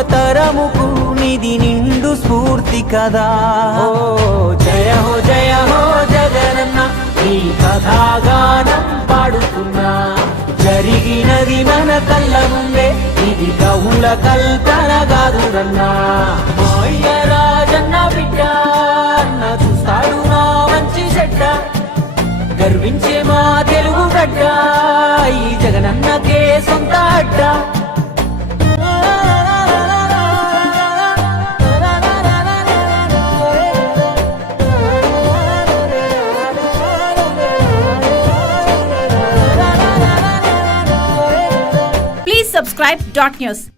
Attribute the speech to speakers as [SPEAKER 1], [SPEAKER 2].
[SPEAKER 1] యువతరముకు నిధి నిండు స్ఫూర్తి కదా. ఓ జయ హో జయ హో జగనన్న ఈ కథాగానం పాడుతున్నా. జరిగినది మన కళ్ళ ముందే ఇది కవుల కల్పన కాదురన్నా. మాయ రాజన్న బిడ్డ అన్న చూస్తాడు నా మంచి చెడ్డ. గర్వించే మా తెలుగు గడ్డ ఈ
[SPEAKER 2] subscribe dot news.